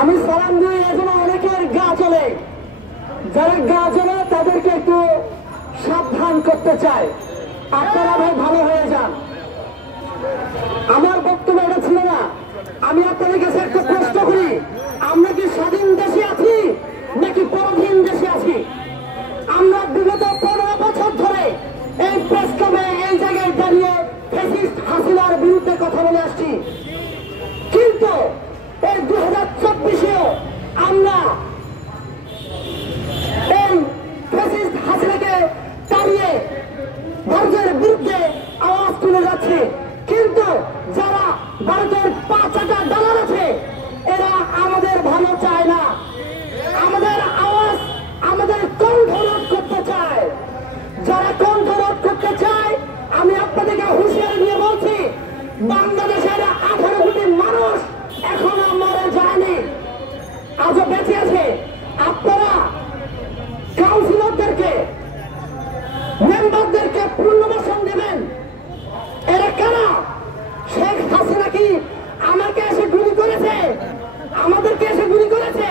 আমি সালাম দিই এজন্য অনেকের গা চলে, যারা গা চলে তাদেরকে একটু সাবধান করতে চাই। আপনারা ভাই ভালো হয়ে যান। আমার বক্তব্য এটা ছিল না। আমি আপনাদের কাছে একটা প্রশ্ন করি, আমরা কি স্বাধীন দেশে আছি নাকি পরাধীন দেশে আছি? আমরা বিগত 15 বছর ধরে এই প্রেস ক্লাবে এই জায়গায় দাঁড়িয়ে ফ্যাসিস্ট হাসিনার বিরুদ্ধে কথা বলে আসছি, কিন্তু এই 2024-এও আমরা এই ফ্যাসিস্ট হাসিনাকে তাড়িয়ে ভারতের বিরুদ্ধে আওয়াজ তুলে যাচ্ছে। কিন্তু যারা ভারতের পাঁচাটা দালাল আছে এরা আমাদের ভালো চায় না, আমাদের আওয়াজ আমাদের কণ্ঠ রোধ করতে চায়। যারা কণ্ঠ রোধ করতে চায় আমি আপনাদেরকে হুঁশিয়ারি দিয়ে বলছি, বাংলাদেশের 18 কোটি মানুষ এখনো মারা যায়নি, আজও বেঁচে আছে। আপনারা কাউন্সিলরদেরকে মেম্বারদেরকে পুনর্বাসন দেবেন। এরা কারা? শেখ হাসিনা কি আমাকে এসে গুলি করেছে? আমাদেরকে এসে গুলি করেছে?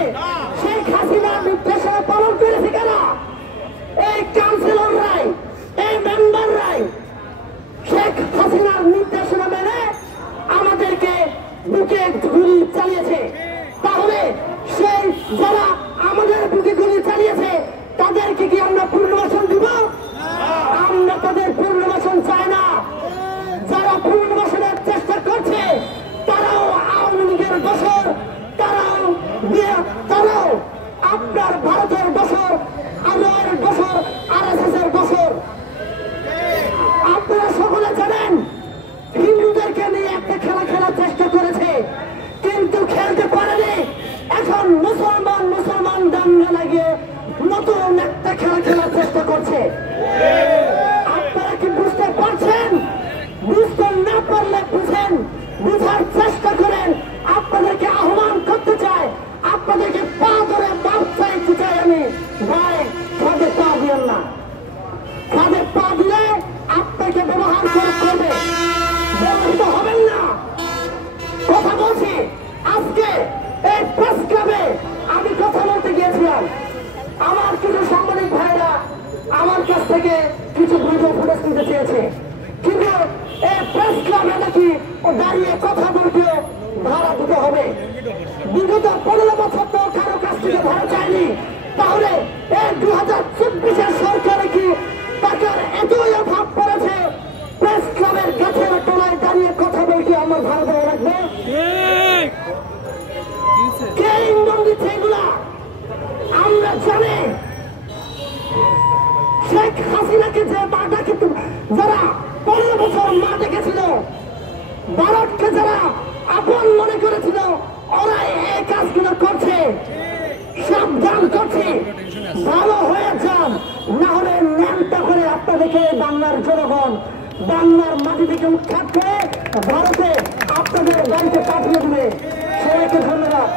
শেখ হাসিনার নির্দেশনা পালন করেছে কারা? এই কাউন্সিলররাই, এই মেম্বাররাই শেখ হাসিনার নির্দেশনা মেনে আমাদেরকে বুকে গুলি চালিয়েছে। তাহলে সেই যারা আমাদের বুকে গুলি চালিয়েছে তাদেরকে কি আমরা পুনর্বাসন দিব? আমরা তাদের পুনর্বাসন চাই না। যারা পুনর্বাসনের চেষ্টা করছে তারাও আওয়ামী লীগের দোসর, তারাও আপনার ভারতের দোসর, আমের দোসর, RSS এর দোসর। আপনারা সকলে জানেন হিন্দুদেরকে নিয়ে একটা খেলা খেলার চেষ্টা করেছে, কিন্তু খেলতে পারেনি। এখন মুসলমান দাঙ্গা লাগিয়ে নতুন একটা খেলা খেলার চেষ্টা করছে। আপনারা কি বুঝতে পারছেন? বুঝতে না পারলে বুঝেন, বুঝার চেষ্টা করেন। আপনাদেরকে আহ্বান করতে চাই, আপনাদেরকে পা ধরে মাপ চাইতে চাই আমি, ভাই ফাঁদে পা দিয়েন না। ফাঁদে পা দিলে আপনাকে ব্যবহার করবে, ব্যবহৃত হবেন না। কথা বলছি, আজকে এই প্রেস ক্লাবে আমি কথা বলতে গিয়েছিলাম। আমার কিছু সাংবাদিক ভাইরা আমার কাছ থেকে কিছু ভিডিও ফুটেজ নিতে চেয়েছে, কিন্তু এই প্রেস ক্লাবে নাকি দাঁড়িয়ে কথা বলতে ভাড়া দিতে হবে। বিগত 15 বছর তো কারো কাছ থেকে ভাড়া চাইনি, তাহলে এই 2024-এর সরকারে কি টাকার এতই অভাব পড়েছে প্রেস ক্লাবের গাছের তলায় দাঁড়িয়ে কথা বলতে আমার ভাড়া দেওয়া লাগবে? কে ইন্ধন দিচ্ছে এগুলা? আমরা জানি শেখ হাসিনাকে যে মাটা কিন্তু যারা 15 বছর মা দেখেছিল, ভারতকে যারা আপন মনে করেছিল, ওরাই এই কাজগুলো করছে। সাবধান করছে, ভালো হয়ে যান, না হলে ন্যাংটা করে আপনাদেরকে বাংলার জনগণ বাংলার মাটি থেকে উৎখাত করে ভারতে আপনাদের বাড়িতে পাঠিয়ে দেবে। সবাইকে ধন্যবাদ।